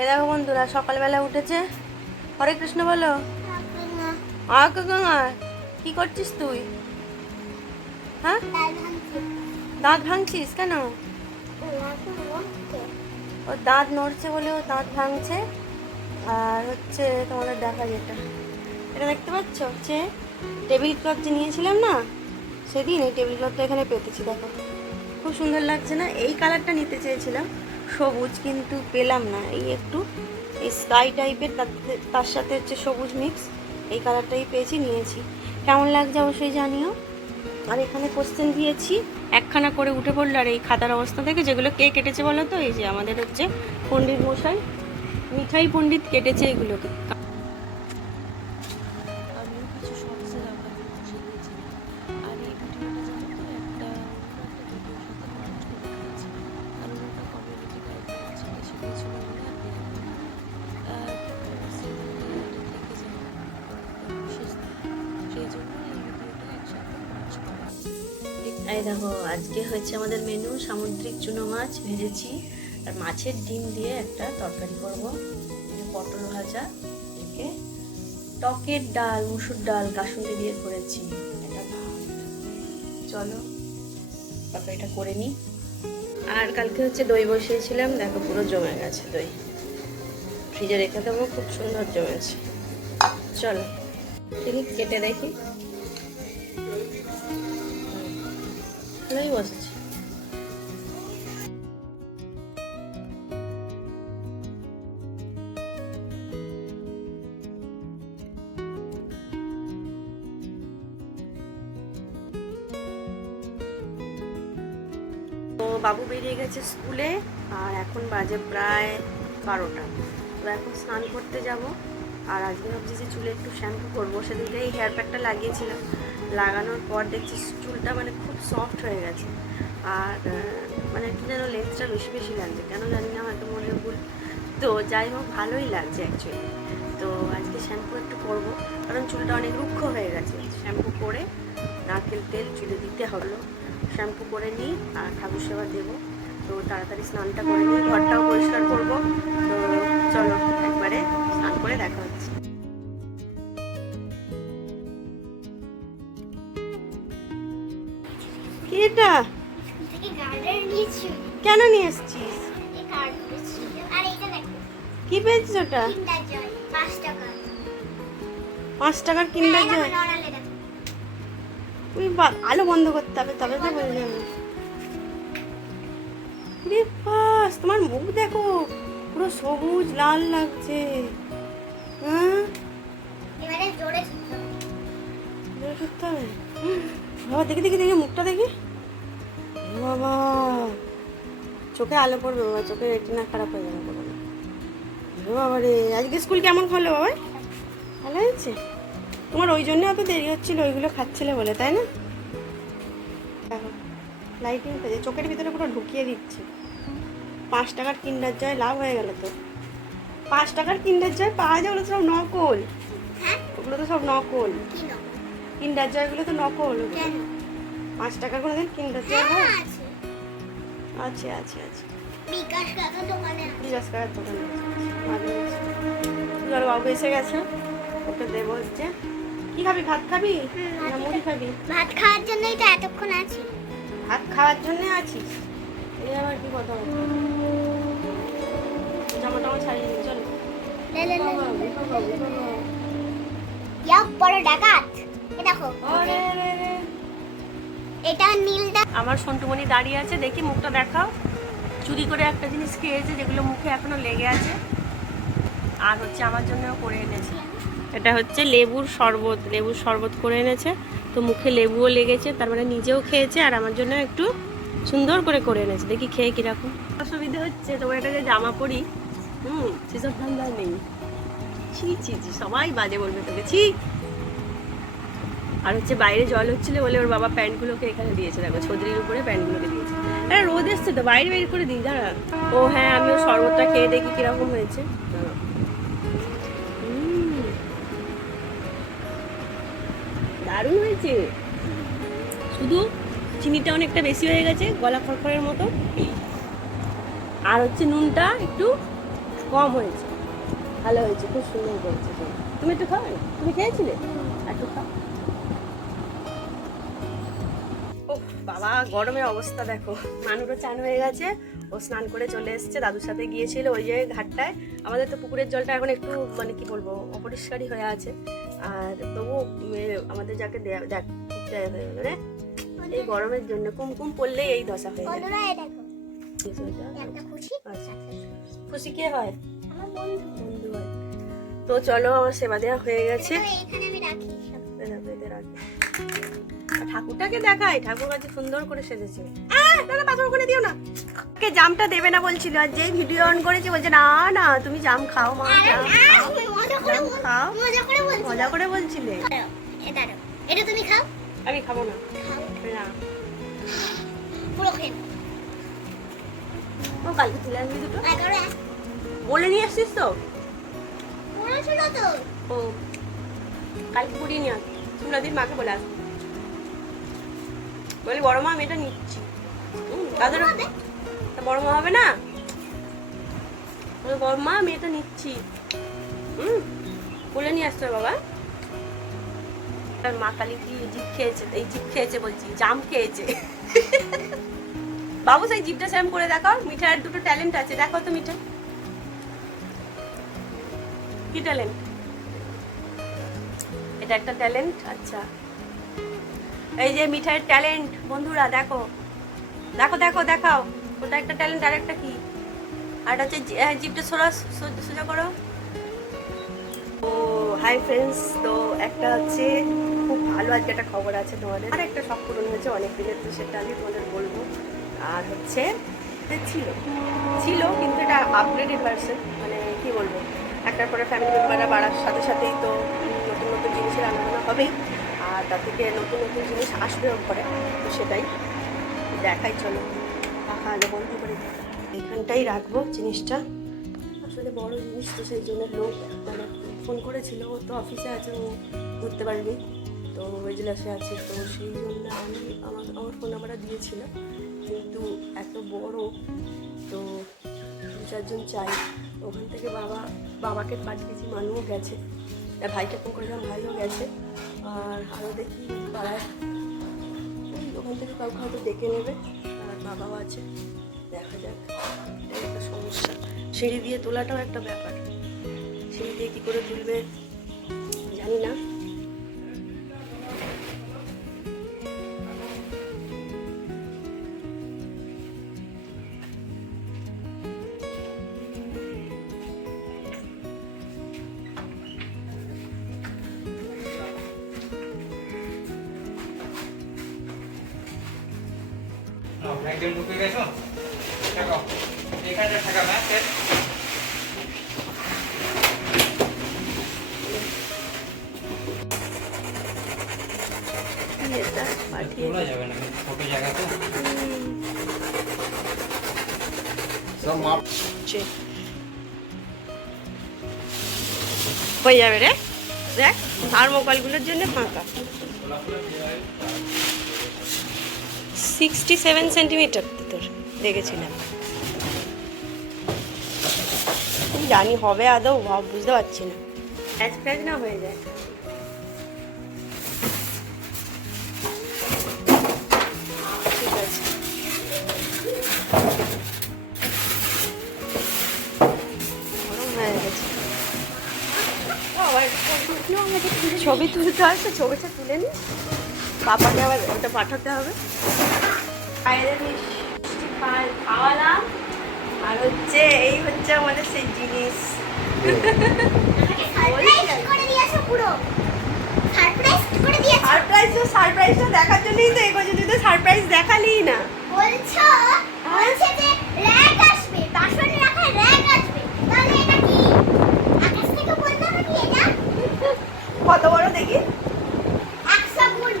এই দেখো বন্ধুরা, সকালবেলা উঠেছে। হরে কৃষ্ণ বলো। কি করছিস তুই? হ্যাঁ, দাঁত ভাঙছিস কেন? ও দাঁত নড়ছে বলে ও দাঁত ভাঙছে। আর হচ্ছে তোমাদের দেখা যেটা, এটা দেখতে পাচ্ছ হচ্ছে টেবিল ক্লথ যে নিয়েছিলাম না সেদিন, এই টেবিল ক্লথটা এখানে পেতেছি। দেখো খুব সুন্দর লাগছে না? এই কালারটা নিতে চেয়েছিলাম সবুজ, কিন্তু পেলাম না। এই একটু এই স্কাই টাইপের, তার সাথে হচ্ছে সবুজ মিক্স, এই কালারটাই পেয়েছি, নিয়েছি। কেমন লাগছে অবশ্যই জানিও। আর এখানে কোশ্চেন দিয়েছি, একখানা করে উঠে পড়লো। আর এই খাতার অবস্থা থেকে যেগুলো কে কেটেছে বলো তো? এই যে আমাদের হচ্ছে পণ্ডিত মশাই, মিঠাই পণ্ডিত কেটেছে এগুলোকে। আমিও কিছু শর্টসে রাখার বসে দিয়েছিলাম। আর এই ভিডিওটা জানো তো একটা ভিডিওর সাথে মার্চ করে দিয়েছি, কারণ ওটা কমিউনিটি গাইডলাইন ছিল, সেটাই ছিল বলে আর দেওয়া হয়নি। থেকে যাওয়া বিশেষ, সেই জন্য এই ভিডিওটা একসাথে মার্চ করা। এই দেখো, আজকে হয়েছে আমাদের মেনু সামুদ্রিক চুনো মাছ ভেজেছি, আর মাছের ডিম দিয়ে একটা তরকারি করব, পটল ভাজা, একে টকের ডাল, মুসুর ডাল কাসুন্দি দিয়ে করেছি, এটা ভাত। চলো তরকারিটা করে নিই। আর কালকে হচ্ছে দই বসিয়েছিলাম, দেখো পুরো জমে গেছে দই, ফ্রিজে রেখে দেবো, খুব সুন্দর জমেছে। চলো দেখি কেটে দেখি। ভালোই বসেছে। তো বাবু বেরিয়ে গেছে স্কুলে, আর এখন বাজে প্রায় 12টা। তো এখন স্নান করতে যাব। আর আজকে ভাবছি যে চুলে একটু শ্যাম্পু করবো। সেদিনকে এই হেয়ার প্যাকটা লাগিয়েছিলাম, লাগানোর পর দেখছি চুলটা মানে খুব সফট হয়ে গেছে। আর মানে একটু যেন লেন্সটা বেশি বেশি লাগছে, কেন জানি না, হয়তো মনের ভুল। তো যাই হোক, ভালোই লাগছে অ্যাকচুয়ালি। তো আজকে শ্যাম্পু একটু করব, কারণ চুলটা অনেক রুক্ষ হয়ে গেছে। শ্যাম্পু করে নারকেল তেল চুলে দিতে হলো, শ্যাম্পু করে নিই আর ঠাকুর সেবা দেবো। তো তাড়াতাড়ি স্নানটা করে নিই, ঘরটাও পরিষ্কার করবো। তো চলো একবারে স্নান করে দেখা হচ্ছে। কি এটা? কেন নিয়ে এসছিস? কি পেয়েছিস ওটা? 5 টাকার কিন্ডার জয়। তুই আলো বন্ধ করতে হবে, তবে তো বোঝা যাবে। তোমার মুখ দেখো, পুরো সবুজ লাল লাগছে। হ্যাঁ, জোরে ছুটতে হবে। বাবা দেখি দেখি দেখি মুখটা দেখি। বাবা চোখে আলো পড়বে, বাবা চোখে রেটিনা খারাপ হয়ে যাবে বাবা রে। আজকে স্কুল কেমন হলো বাবা? ভালো হয়েছে? তোমার ওই জন্য এত দেরি হচ্ছিল, ওইগুলো খাচ্ছিলে বলে, তাই না? দেখো লাইটিং চোখের ভিতরে পুরো ঢুকিয়ে দিচ্ছে। 5 টাকার কিন্ডার জয় লাভ হয়ে গেল তো। 5 টাকার কিন্ডার জয় পাওয়া যায়, ওগুলো সব নকল। ওগুলো তো সব নকল, কিন্ডার জয়গুলো তো নকল। 5 টাকার কোনোদিন কিন্ডার জয় হয়? আছে আছে আছে, বিকাশ কাকার দোকানে। চলো বাবু এসে গেছে, ওকে দেবো হচ্ছে। কি খাবি? ভাত খাবি না মুড়ি খাবি? ভাত খাওয়ার জন্যই তো এতক্ষণ আছি। ভাত খাওয়ার জন্য আছিস? এই আবার কি কথা? জামা টামা ছাড়িয়ে নি, চলো। বড় ডাকাত, দেখো এটা নীলদা। আমার সন্টুমণি দাঁড়িয়ে আছে, দেখি মুখটা দেখাও। চুরি করে একটা জিনিস খেয়েছে, যেগুলো মুখে এখনো লেগে আছে। আর হচ্ছে আমার জন্যও করে এনেছে, এটা হচ্ছে লেবুর শরবত করে এনেছে। তো মুখে লেবুও লেগেছে, তার মানে নিজেও খেয়েছে আর আমার জন্য একটু সুন্দর করে এনেছে। দেখি খেয়ে কিরকম। অসুবিধা হচ্ছে তোমার একটা যে জামা পরি, সেসব ঠান্ডা নেই। ছি ছি ছি, সবাই বাজে বলবে তোকে, ছি। আর হচ্ছে বাইরে জল হচ্ছিল বলে ওর বাবা প্যান্টগুলোকে এখানে দিয়েছে, দেখো ছত্রির উপরে প্যান্টগুলোকে দিয়েছে। হ্যাঁ রোদ এসছে তো, বাইরে বের করে দিই দাঁড়া। ও হ্যাঁ, আমিও শরবতটা খেয়ে দেখি কিরকম হয়েছে। দারুণ হয়েছে, শুধু চিনিটা অনেকটা বেশি হয়ে গেছে, গলা খড়খড়ের মতো। আর হচ্ছে নুনটা একটু কম হয়েছে, ভালো হয়েছে, খুব সুন্দর করেছে। তুমি একটু খাও, তুমি খেয়েছিলে একটু খাও। ও বাবা, গরমের অবস্থা দেখো। মানুরও চান হয়ে গেছে, ও স্নান করে চলে এসেছে, দাদুর সাথে গিয়েছিল ওই যে ঘাটটায়। আমাদের তো পুকুরের জলটা এখন একটু মানে কি বলবো অপরিষ্কারই হয়ে আছে, আর তবু আমাদের যাকে দেখ মানে এই গরমের জন্য কুমকুম পড়লেই এই দশা হয়ে যায়। খুশি কে হয়? বন্ধু হয়। তো চলো, আমার সেবা দেওয়া হয়ে গেছে। ঠাকুরটাকে দেখাই, ঠাকুর কাছে সুন্দর করে সেজেছে। দাদা পাথর করে দিও না, কে জামটা দেবে না বলছিল, আর যেই ভিডিও অন করেছে বলছে না না তুমি জাম খাও মা, জাম খাও, মজা করে বলছিলে। এটা তুমি খাও, আমি খাবো না। না পুরো খেয়ে ও কালকে তুলে আনবি দুটো, বলে নিয়ে আসছিস তো? বলেছিল তো ও কালকে কুড়িয়ে নিয়ে আস, সুন্দরদিন মাকে বলে আসবি, বলি বড় মা আমি এটা নিচ্ছি। তাদের বড় মা হবে না, বড় মা আমি এটা নিচ্ছি, বলে নিয়ে আসতে হবে বাবা। মা কালী কি জিভ খেয়েছে, এই জিভ খেয়েছে বলছি, জাম খেয়েছে। বাবু সেই জিভটা সেরম করে দেখাও, মিঠাইয়ের দুটো ট্যালেন্ট আছে, দেখো তো মিঠাই কি ট্যালেন্ট, এটা একটা ট্যালেন্ট। আচ্ছা এই যে মিঠাইয়ের ট্যালেন্ট বন্ধুরা, দেখো দেখো দেখো দেখাও, ওটা একটা ট্যালেন্ট, আর একটা কি, আর হচ্ছে জিভটা সোজা করো। ও হাই ফ্রেন্ডস, তো একটা হচ্ছে খুব ভালো আজকে একটা খবর আছে তোমাদের, আর একটা শখ পূরণ হয়েছে অনেক দিনের, তো সেটা আমি তোমাদের বলবো। আর হচ্ছে ছিল কিন্তু এটা আপগ্রেডেড ভার্সন, মানে কি বলবো, একটার পরে ফ্যামিলি মেম্বাররা বাড়ার সাথে সাথেই তো নতুন নতুন জিনিসের আনাগোনা হবেই, আর তার থেকে নতুন নতুন জিনিস আসবেও ঘরে, তো সেটাই দেখাই। চলো তাহলে বন্ধ করে এখানটাই রাখবো জিনিসটা, আসলে বড় জিনিস তো সেই জন্য লোক মানে ফোন করেছিল, ও তো অফিসে আছে, ও ঘুরতে পারবি, তো ওয়েজলাসে আছে, তো সেই জন্য আমি আমার ফোন নাম্বারটা দিয়েছিল, কিন্তু এত বড় তো দু চারজন চাই, ওখান থেকে বাবাকে পাঠিয়েছি, মানুও গেছে, ভাইকে ফোন করেছিলাম, ভাইও গেছে, আর আরও দেখি পাড়ায় ওখান থেকে কাউকে হয়তো ডেকে নেবে, আর বাবাও আছে, দেখা যাক। একটা সমস্যা, সিঁড়ি দিয়ে তোলাটাও একটা ব্যাপার, সিঁড়ি দিয়ে কী করে তুলবে জানি না। একজন ঢুকে গেছো, থাকো এখানে থাকা না স্যার, তোলা যাবে না, ছোট জায়গা তো সব মাপ হয়ে যাবে রে, দেখ থার্মোকলগুলোর জন্য ফাঁকা। 67 সেন্টিমিটার তোর দেখেছিলাম, জানি হবে আদৌ বুঝতে পারছি না, প্যাচ না হয়ে যায়। ঠিক আছে, গরম হয়ে গেছে। ছবি তুলতে হয়, তো ছবিটা তুলে নি, পাপাকে আবার ওটা পাঠাতে হবে। খাওয়ালাম, আর হচ্ছে এই হচ্ছে আমাদের সেই জিনিস, সারপ্রাইজটা দেখার জন্যই তো এগো, যদি তো সারপ্রাইজ দেখালি না বলছো যে র‍্যাক আসবে, বাসনে রাখা র‍্যাক আসবে, তাহলে এটা কি আকাশ থেকে পড়লো নাকি? এটা কত বড় দেখি, 100 গুণ,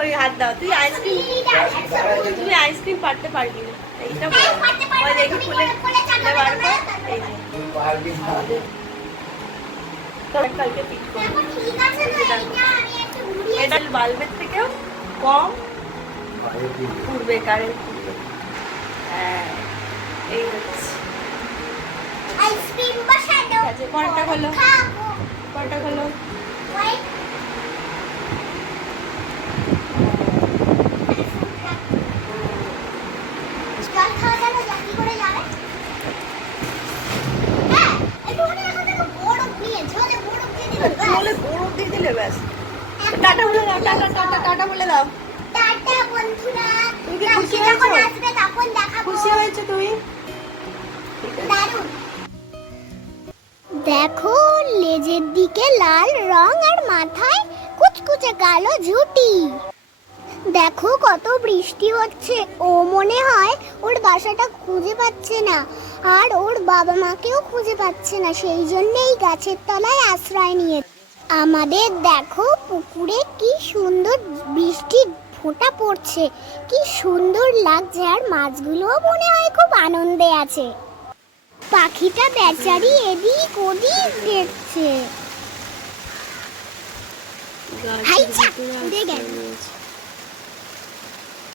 ওই হাত দাও, তুই আইসক্রিম পারতে পারবি না, এইটা ওই দেখি খুলে বার কর, এই যে কালকে পিক করবো, ঠিক আছে না, এটা আমি একটু ঘুরিয়ে এটা বাল্বের থেকেও কম ঘুরবে, কারেন্ট ঘুরবে। হ্যাঁ এই হচ্ছে আইসক্রিম বসানো। ঠিক আছে, পরেরটা খোলো। খাবো। পরটা খোলো। Wait. জল খাওয়া গেল, কি করে যাবে? হ্যাঁ, একটুখানি এখন থেকে বরফ নিয়ে, ঝোলে বরফ দিয়ে দিলে ব্যাস। ঝোলে বরফ দিয়ে দিলে ব্যাস। টাটা বলে দাও, টাটা টাটা টাটা বলে দাও। টাটা বন্ধুরা, তুমি কি খুশি রাখি যখন হয়েছো? আসবে তখন দেখাবো। খুশি হয়েছে তুমি? দারুণ। দেখো লেজের দিকে লাল রং আর মাথায় কুচকুচে কালো ঝুঁটি। দেখো কত বৃষ্টি হচ্ছে, ও মনে হয় ওর বাসাটা খুঁজে পাচ্ছে না আর ওর বাবা মাকেও খুঁজে পাচ্ছে না, সেই জন্যই গাছের তলায় আশ্রয় নিয়ে। আমাদের দেখো পুকুরে কি সুন্দর বৃষ্টির ফোঁটা পড়ছে, কি সুন্দর লাগছে, আর মাছগুলোও মনে হয় খুব আনন্দে আছে। পাখিটা বেচারি এদিক ওদিক দেখছে। হাইচা উড়ে গেল।